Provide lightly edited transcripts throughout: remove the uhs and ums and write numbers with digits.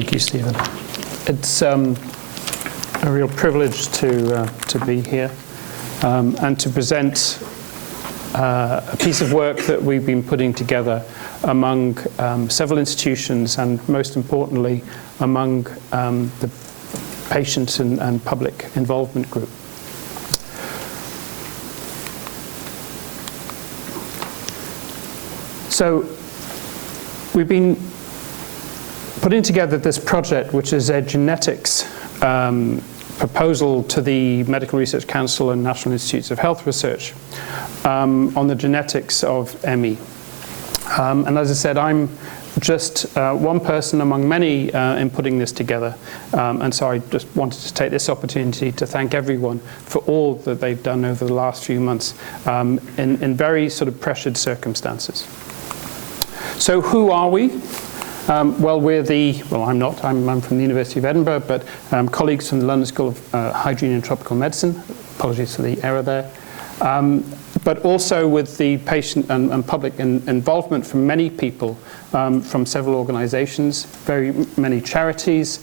Thank you, Stephen. It's a real privilege to be here and to present a piece of work that we've been putting together among several institutions and, most importantly, among the patient and public involvement group. So we've been putting together this project, which is a genetics proposal to the Medical Research Council and National Institutes of Health Research on the genetics of ME. And as I said, I'm just one person among many in putting this together. And so I just wanted to take this opportunity to thank everyone for all that they've done over the last few months in very sort of pressured circumstances. So who are we? Well, I'm not. I'm from the University of Edinburgh, but colleagues from the London School of Hygiene and Tropical Medicine. Apologies for the error there. But also with the patient and public involvement from many people from several organizations, very many charities.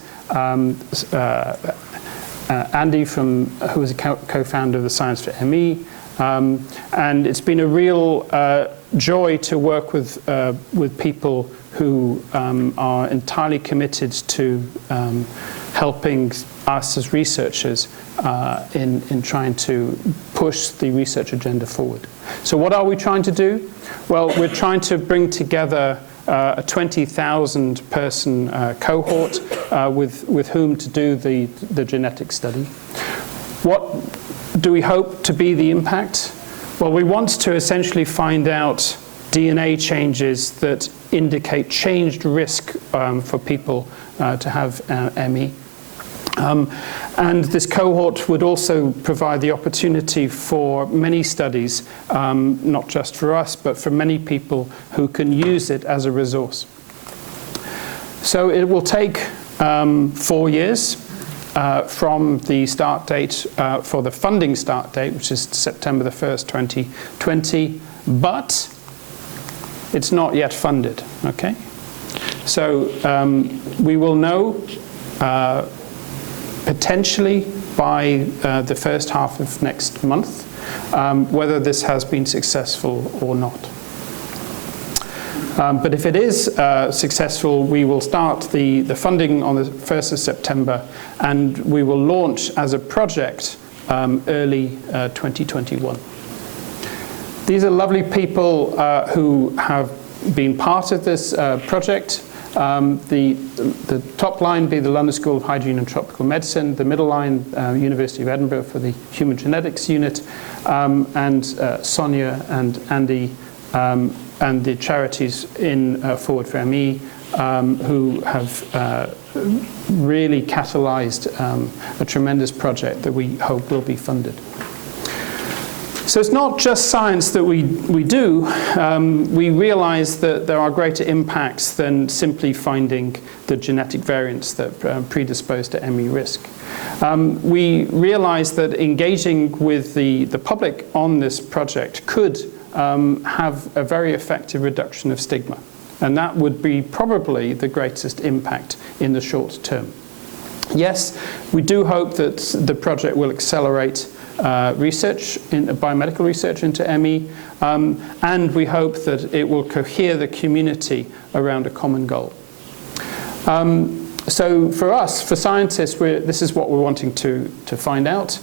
Andy, who was a co-founder of the Science for ME. And it's been a real joy to work with people who are entirely committed to helping us as researchers in trying to push the research agenda forward. So what are we trying to do? Well, we're trying to bring together a 20,000 person cohort with whom to do the genetic study. What do we hope to be the impact? Well, we want to essentially find out DNA changes that indicate changed risk for people to have ME. And this cohort would also provide the opportunity for many studies, not just for us, but for many people who can use it as a resource. So it will take 4 years from the start date for the funding start date, which is September the 1st, 2020, but it's not yet funded, okay? So we will know potentially by the first half of next month whether this has been successful or not. But if it is successful, we will start the funding on the 1st of September, and we will launch as a project early 2021. These are lovely people who have been part of this project. The top line be the London School of Hygiene and Tropical Medicine, the middle line, University of Edinburgh for the Human Genetics Unit, and Sonia and Andy, and the charities in Forward for ME, who have really catalyzed a tremendous project that we hope will be funded. So it's not just science that we do. We realize that there are greater impacts than simply finding the genetic variants that predispose to ME risk. We realize that engaging with the public on this project could have a very effective reduction of stigma. And that would be probably the greatest impact in the short term. Yes, we do hope that the project will accelerate research, biomedical research into ME, and we hope that it will cohere the community around a common goal. So for us, for scientists, this is what we're wanting to find out,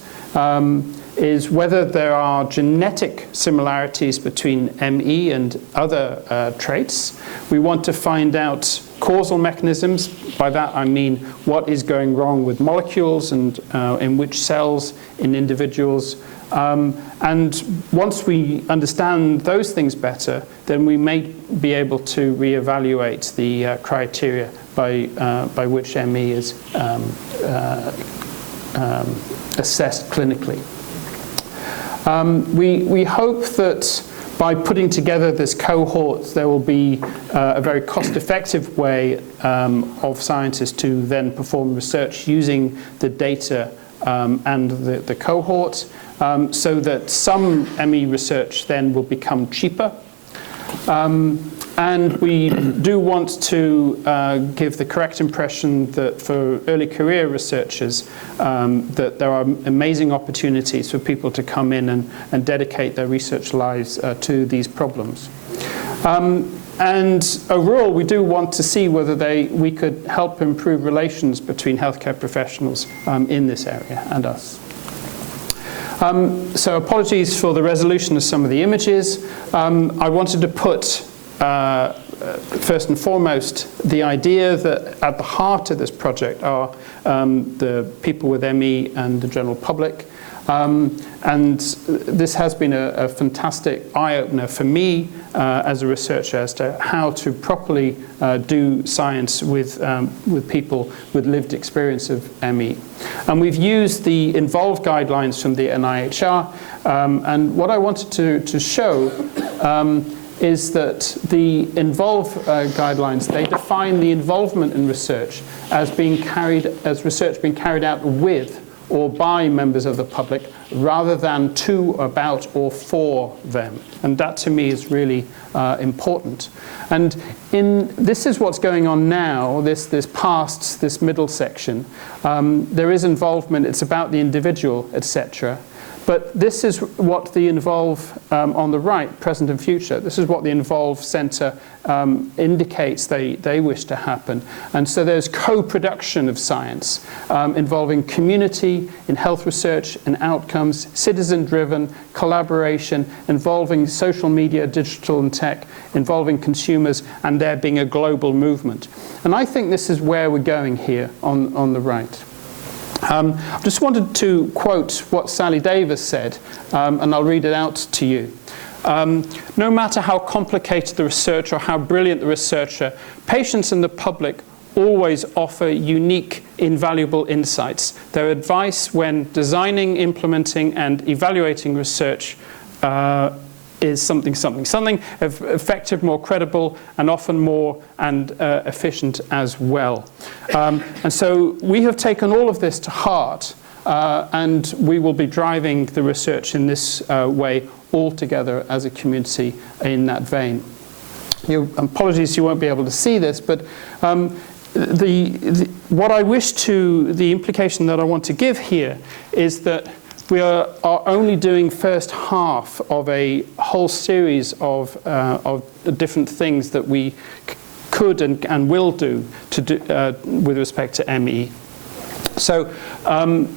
is whether there are genetic similarities between ME and other traits. We want to find out causal mechanisms. By that I mean what is going wrong with molecules and in which cells in individuals. And once we understand those things better, then we may be able to reevaluate the criteria by which ME is assessed clinically. We hope that by putting together this cohort, there will be a very cost-effective way of scientists to then perform research using the data and the cohort, so that some ME research then will become cheaper. And we do want to give the correct impression that for early career researchers, that there are amazing opportunities for people to come in and dedicate their research lives to these problems. And overall, we do want to see whether we could help improve relations between healthcare professionals in this area and us. So apologies for the resolution of some of the images. I wanted to put first and foremost, the idea that at the heart of this project are the people with ME and the general public. And this has been a fantastic eye-opener for me as a researcher as to how to properly do science with people with lived experience of ME. And we've used the Involve guidelines from the NIHR. And what I wanted to show is that the Involve guidelines, they define the involvement in research as research being carried out with or by members of the public rather than to, about, or for them. And that to me is really important. And this is what's going on now, this middle section. There is involvement, it's about the individual, etc. But this is what the Involve on the right, present and future, this is what the Involve Centre indicates they wish to happen. And so there's co-production of science involving community in health research and outcomes, citizen-driven collaboration, involving social media, digital and tech, involving consumers, and there being a global movement. And I think this is where we're going here on the right. I just wanted to quote what Sally Davis said, and I'll read it out to you. No matter how complicated the research or how brilliant the researcher, patients and the public always offer unique, invaluable insights. Their advice when designing, implementing, and evaluating research is something, effective, more credible, and often more efficient as well. And so we have taken all of this to heart, and we will be driving the research in this way all together as a community in that vein. Apologies you won't be able to see this, but what I wish to, the implication that I want to give here is that we are only doing first half of a whole series of different things that we could and will do with respect to ME. So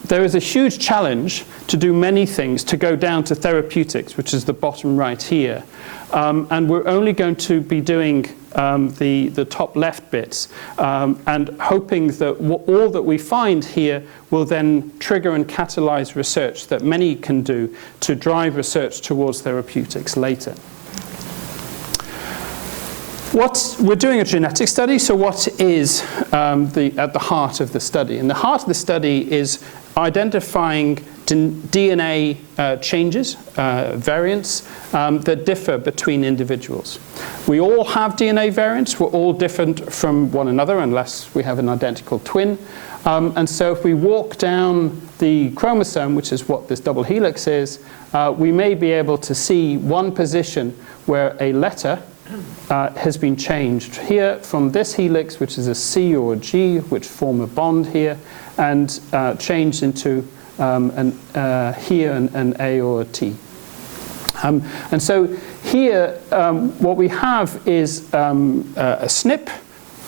there is a huge challenge to do many things, to go down to therapeutics, which is the bottom right here. And we're only going to be doing the top left bits and hoping that all that we find here will then trigger and catalyze research that many can do to drive research towards therapeutics later. We're doing a genetic study, so what is at the heart of the study? And the heart of the study is identifying DNA changes, variants, that differ between individuals. We all have DNA variants. We're all different from one another unless we have an identical twin. And so if we walk down the chromosome, which is what this double helix is, we may be able to see one position where a letter has been changed here from this helix, which is a C or a G, which form a bond here, and changed into here an A or a T. And so here, what we have is a SNP,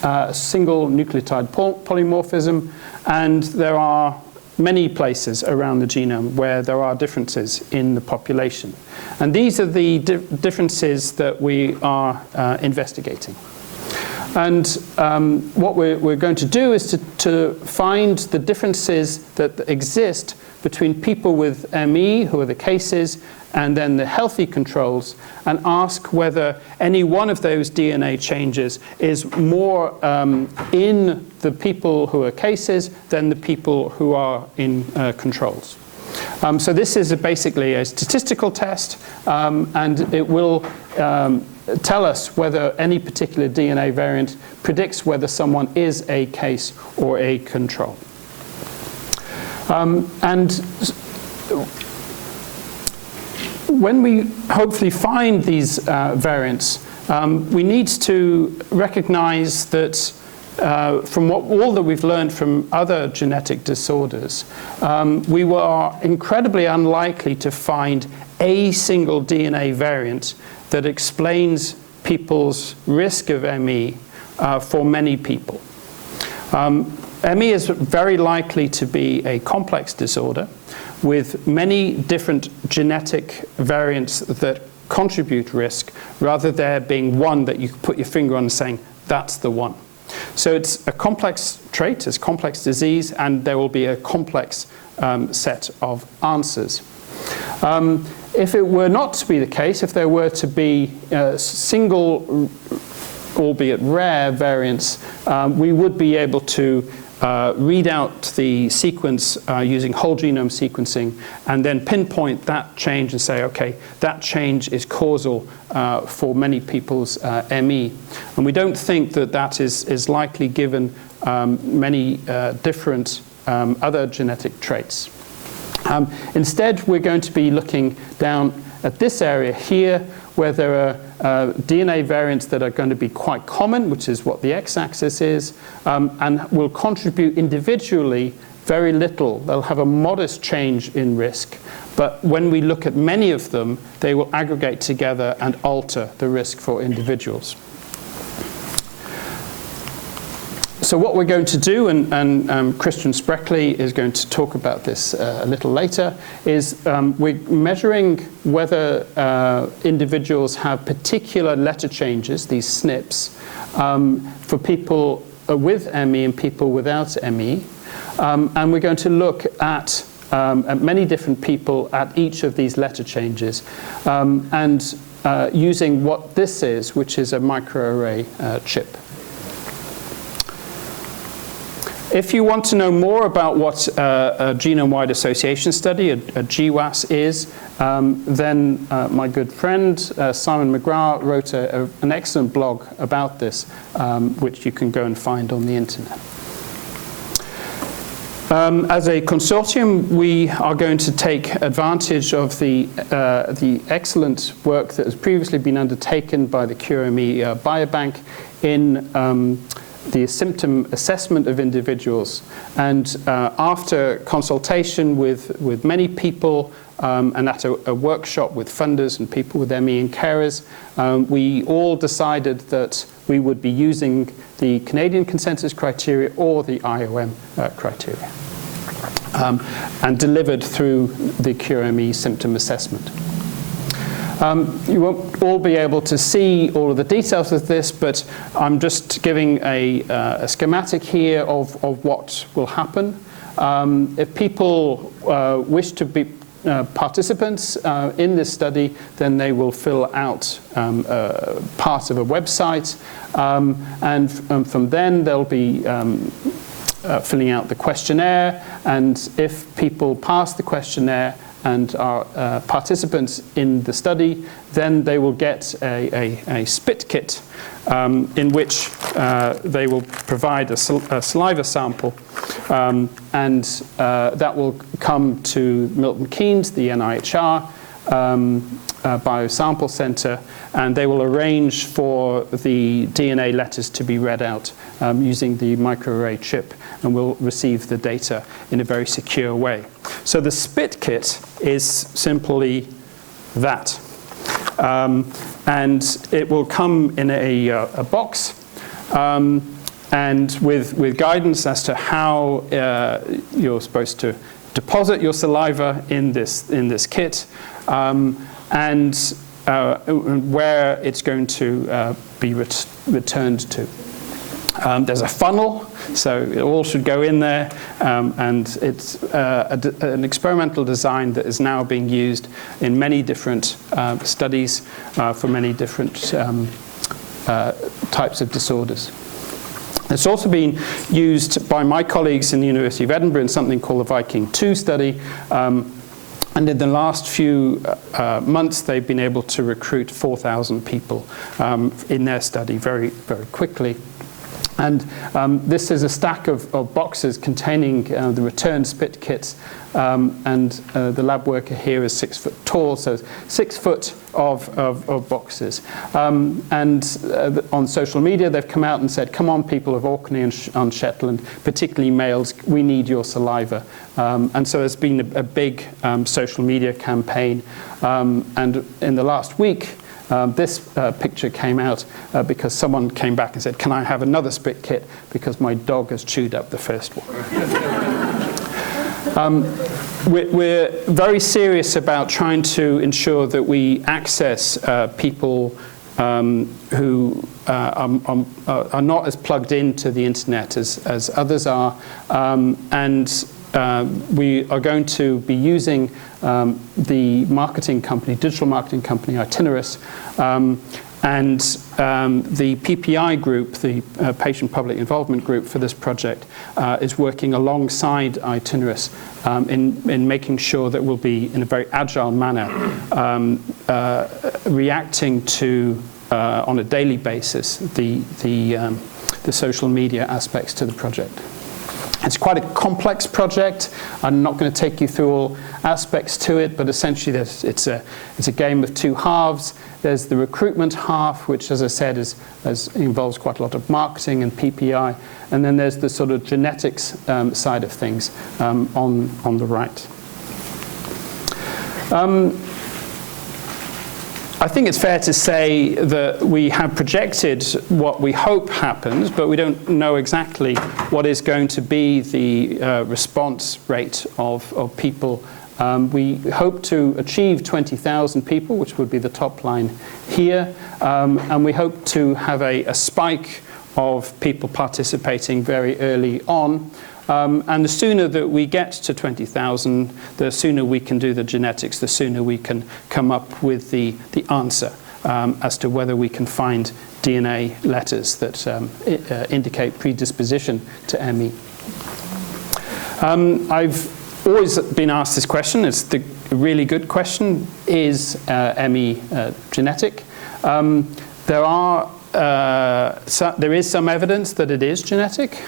a single nucleotide polymorphism, and there are many places around the genome where there are differences in the population. And these are the differences that we are investigating. And what we're going to do is to find the differences that exist between people with ME, who are the cases, and then the healthy controls, and ask whether any one of those DNA changes is more in the people who are cases than the people who are in controls. So this is basically a statistical test, and it will tell us whether any particular DNA variant predicts whether someone is a case or a control. And when we hopefully find these variants, We need to recognize that from all that we've learned from other genetic disorders, we were incredibly unlikely to find a single DNA variant that explains people's risk of ME for many people. ME is very likely to be a complex disorder with many different genetic variants that contribute risk, rather there being one that you put your finger on and saying, that's the one. So it's a complex trait, it's a complex disease, and there will be a complex set of answers. If it were not to be the case, if there were to be single, albeit rare variants, we would be able to read out the sequence using whole genome sequencing and then pinpoint that change and say, okay, that change is causal for many people's ME. And we don't think that that is likely given many different other genetic traits. Instead, we're going to be looking down at this area here where there are DNA variants that are going to be quite common, which is what the x-axis is, and will contribute individually very little. They'll have a modest change in risk, but when we look at many of them, they will aggregate together and alter the risk for individuals. So what we're going to do, and Christian Spreckley is going to talk about this a little later, is we're measuring whether individuals have particular letter changes, these SNPs, for people with ME and people without ME. And we're going to look at many different people at each of these letter changes, and using what this is, which is a microarray chip. If you want to know more about what a genome-wide association study, a GWAS, is, then my good friend Simon McGrath wrote an excellent blog about this, which you can go and find on the internet. As a consortium, we are going to take advantage of the excellent work that has previously been undertaken by the QME Biobank in the symptom assessment of individuals. And after consultation with many people and at a workshop with funders and people with ME and carers, we all decided that we would be using the Canadian consensus criteria or the IOM criteria, and delivered through the QME symptom assessment. You won't all be able to see all of the details of this, but I'm just giving a schematic here of what will happen. If people wish to be participants in this study, then they will fill out part of a website, and from then they'll be filling out the questionnaire, and if people pass the questionnaire and are participants in the study, then they will get a spit kit in which they will provide a saliva sample, and that will come to Milton Keynes, the NIHR Biosample Center, and they will arrange for the DNA letters to be read out using the microarray chip, and we'll receive the data in a very secure way. So the spit kit is simply that. And it will come in a box, and with guidance as to how you're supposed to deposit your saliva in this kit, and where it's going to be returned to. There's a funnel, so it all should go in there, and it's an experimental design that is now being used in many different studies for many different types of disorders. It's also been used by my colleagues in the University of Edinburgh in something called the Viking 2 study, and in the last few months, they've been able to recruit 4,000 people in their study very, very quickly. And this is a stack of boxes containing the return spit kits, and the lab worker here is 6 foot tall, so 6 foot of boxes. And on social media, they've come out and said, come on, people of Orkney and Shetland, particularly males, we need your saliva. And so there's been a big social media campaign. And in the last week, this picture came out because someone came back and said, can I have another spit kit because my dog has chewed up the first one. We're very serious about trying to ensure that we access people who are not as plugged into the internet as others are, and we are going to be using the marketing company, digital marketing company Itinerus, and the PPI group, the Patient Public Involvement Group for this project, is working alongside Itinerus in making sure that we'll be, in a very agile manner, reacting to, on a daily basis, the social media aspects to the project. It's quite a complex project. I'm not going to take you through all aspects to it, but essentially it's a game of two halves. There's the recruitment half, which, as I said, involves quite a lot of marketing and PPI. And then there's the sort of genetics side of things on the right. I think it's fair to say that we have projected what we hope happens, but we don't know exactly what is going to be the response rate of people. We hope to achieve 20,000 people, which would be the top line here, and we hope to have a spike of people participating very early on. And the sooner that we get to 20,000, the sooner we can do the genetics, the sooner we can come up with the answer as to whether we can find DNA letters that indicate predisposition to ME. I've always been asked this question. It's the really good question. Is ME genetic? There is some evidence that it is genetic.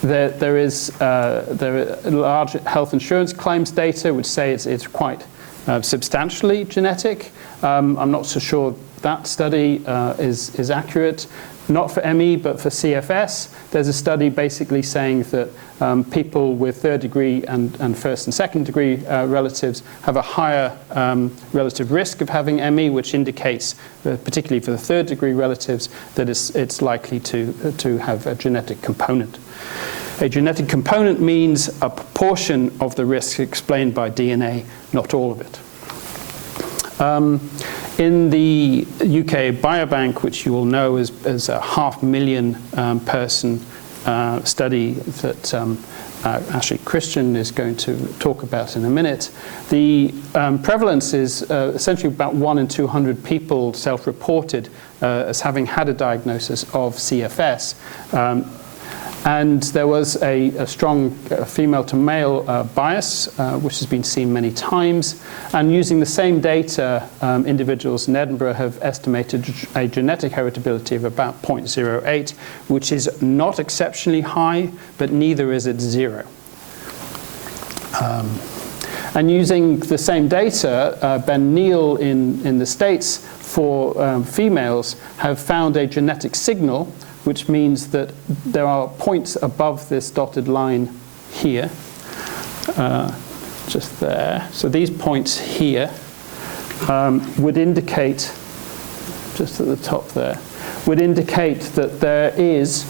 There is large health insurance claims data which say it's quite substantially genetic. I'm not so sure that study is accurate. Not for ME, but for CFS. There's a study basically saying that people with third degree and first and second degree relatives have a higher relative risk of having ME, which indicates, particularly for the third degree relatives, that it's likely to have a genetic component. A genetic component means a proportion of the risk explained by DNA, not all of it. In the UK Biobank, which you all know is a 500,000 person study that actually Christian is going to talk about in a minute, the prevalence is essentially about 1 in 200 people self-reported as having had a diagnosis of CFS. And there was a strong female-to-male bias, which has been seen many times. And using the same data, individuals in Edinburgh have estimated a genetic heritability of about 0.08, which is not exceptionally high, but neither is it 0. And using the same data, Ben Neal in the States for females have found a genetic signal, which means that there are points above this dotted line here, just there. So these points here would indicate, just at the top there, would indicate that there is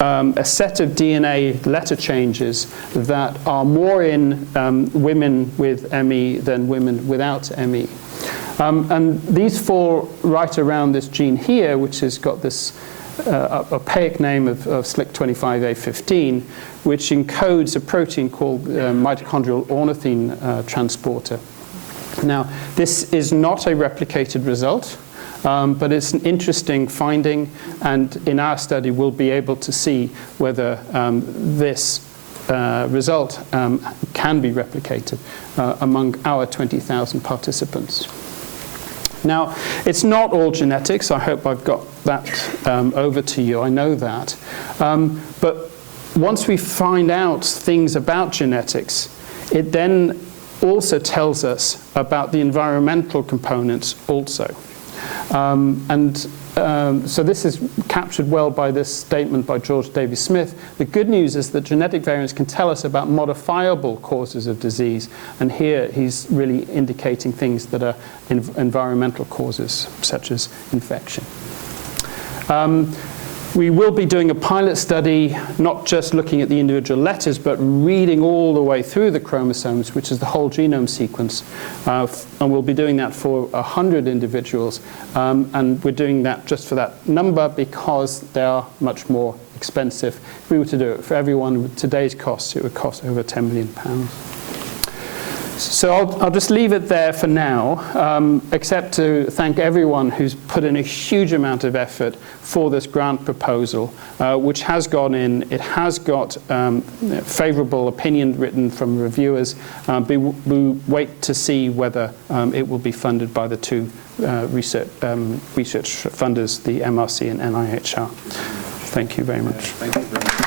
a set of DNA letter changes that are more in women with ME than women without ME. And these fall right around this gene here, which has got this opaque name of SLC25A15, which encodes a protein called mitochondrial ornithine transporter. Now, this is not a replicated result, but it's an interesting finding, and in our study we'll be able to see whether this result can be replicated among our 20,000 participants. Now, it's not all genetics. I hope I've got that over to you. I know that. But once we find out things about genetics, it then also tells us about the environmental components also. So this is captured well by this statement by George Davies Smith. The good news is that genetic variants can tell us about modifiable causes of disease. And here he's really indicating things that are environmental causes, such as infection. We will be doing a pilot study, not just looking at the individual letters, but reading all the way through the chromosomes, which is the whole genome sequence. And we'll be doing that for 100 individuals. And we're doing that just for that number because they are much more expensive. If we were to do it for everyone with today's costs, it would cost over £10 million. So I'll just leave it there for now, except to thank everyone who's put in a huge amount of effort for this grant proposal, which has gone in. It has got favourable opinion written from reviewers. We wait to see whether it will be funded by the two research funders, the MRC and NIHR. Thank you very much. Thank you very much.